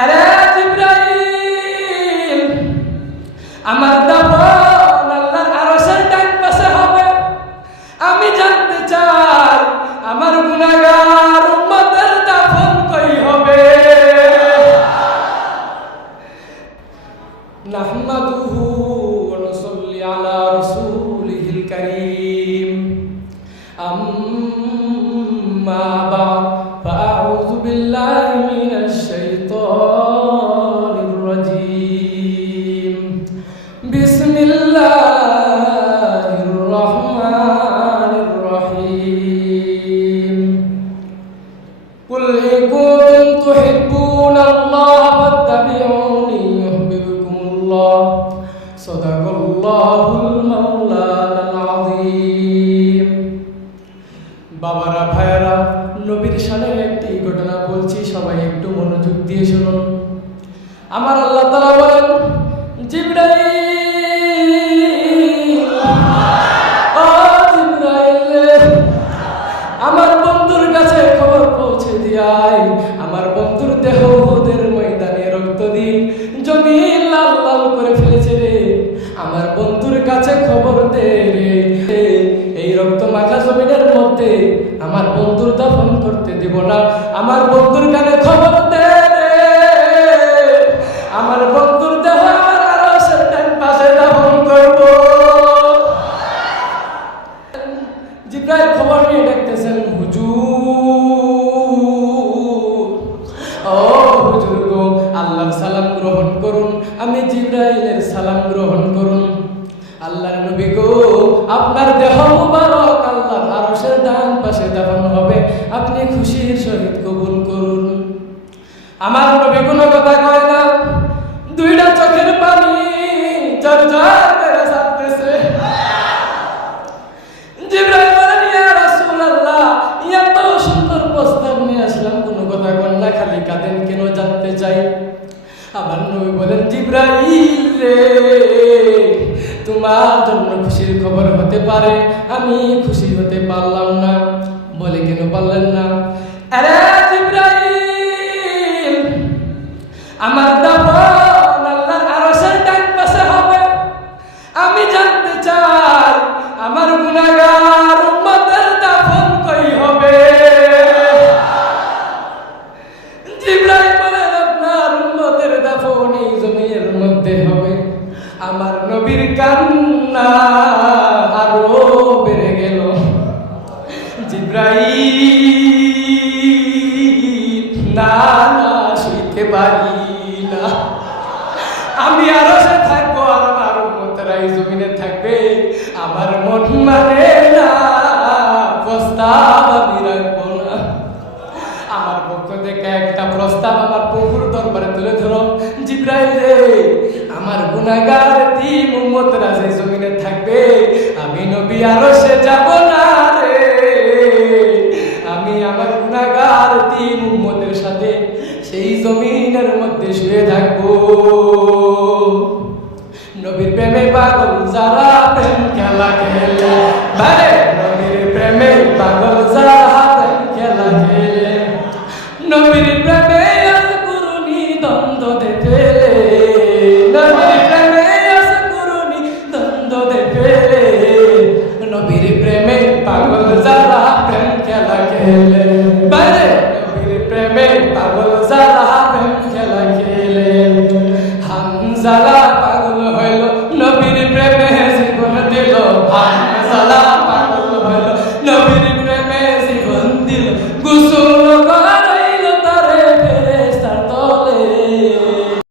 আরে জিবরাইল, আমার দাফন আল্লাহর আরশের ডান পাশে হবে। আমি জানতে চাই আমার গুনাহগার উম্মতের দাফন কই হবে। নাহমাদুহু ওয়া নুসাল্লি আলা রাসূলিহিল কারীম। আম্মা বা'দ, ফাআউযু বিল্লাহি মিনাশ শাইতানির রাজীম। বিসমিল্লাহির রহমানির রহিম। কুল ইন কুনতুম তুহিব্বুনাল্লাহ ফাত্তাবিউনি ইউহিব্বুকুমুল্লাহ। সাদাকাল্লাহুল মাওলানাল আযীম। বাবারা, ভাইয়েরা, নবীর শানের একটি ঘটনা বলছি, সবাই একটু মনোযোগ দিয়ে শুনুন। আমার আল্লাহ তাআলা বলেন, জিবরাইল, ও জিবরাইল, আমার বন্ধুর কাছে খবর পৌঁছে দিয়াই, আমার বন্ধুর দেহ উহুদের ময়দানে রক্ত দিয়ে জমিন লাল লাল করে ফেলেছে রে। আমার বন্ধুর কাছে খবর দে রে, এই রক্ত মাখা জমিনের মধ্যে আমার বন্ধুর দাফন করতে দিব না। আমার বন্ধুর কানে খবর দে রে, আমার বন্ধুর দেহ আমার আরশের ডান পাশে দাফন করব। জিবরাইল খবর নিয়ে ডাকতেছেন, হুজুর, ও হুজুর গো, আল্লাহর সালাম গ্রহণ করুন। আমি জিবরাইলের সালাম গ্রহণ করুন। আল্লাহর নবী গো, আপনার দেহ মুবারক আল্লাহর আরশের ডান পাশে দাফন হবে, আপনি খুশির সহিত কবুল করুন। আমার নবী কোনো কথা কয় না, দুইটা চোখের পানি ঝরঝর করে ছাড়তেছে। জিবরাইল বলেন, ইয়া রাসূলুল্লাহ, এত সুন্দর প্রস্তাব নিয়ে আসলাম, কোনো কথা কন না, খালি কাঁদেন কেন জানতে চাই। আমার নবী বলেন, জিবরাইল রে, তোমার জন্য খুশির খবর হতে পারে, আমি খুশি হতে পারলাম না। বলে, কেন পারলেন না? আরে জিবরাইল, আমার দাফন আল্লাহর আরশের ডান পাশে হবে। আমি জানতে চাই আমার গুনাহগার উম্মতের দাফন কই হবে। জিবরাইল বলেন, আপনার উম্মতের দাফন এই জমিনের মধ্যে হবে। আমার নবীর কান্না আরো বেড়ে গেল। জিবরাইল, না না, শুইতে পারি না, আমি আরশে থাকবো আর আমার উম্মতেরা এই জমিনে থাকবে। আমার মন মানে না, প্রস্তাব আমি রাখবো না। আমার পক্ষ থেকে একটা প্রস্তাব আমার প্রভুর দরবারে তুলে ধরো। জিবরাইল রে, আমার গুনাহগার তিন উম্মতরা সেই জমিনে থাকবে, আমি নবী আরশে যাব না রে। আমি আমার গুনাহগার তিন উম্মতের সাথে সেই জমিনের মধ্যে শুয়ে থাকবো। নবীর প্রেমে পাগল যারা প্রেম খেলা খেলে, ভাই নবীর প্রেমে পাগল যারা প্রেম খেলা খেলে, নবীর প্রেমে আজ করুনি দ্বন্দ্ব দে ফেলে, নবীর প্রেমে আজ করুনি দ্বন্দ্ব দে ফেলে, নবীর প্রেমে পাগল যারা প্রেম খেলা খেলে, ভাই নবীর প্রেমে পাগল যারা প্রেম খেলা খেলে। হামজালা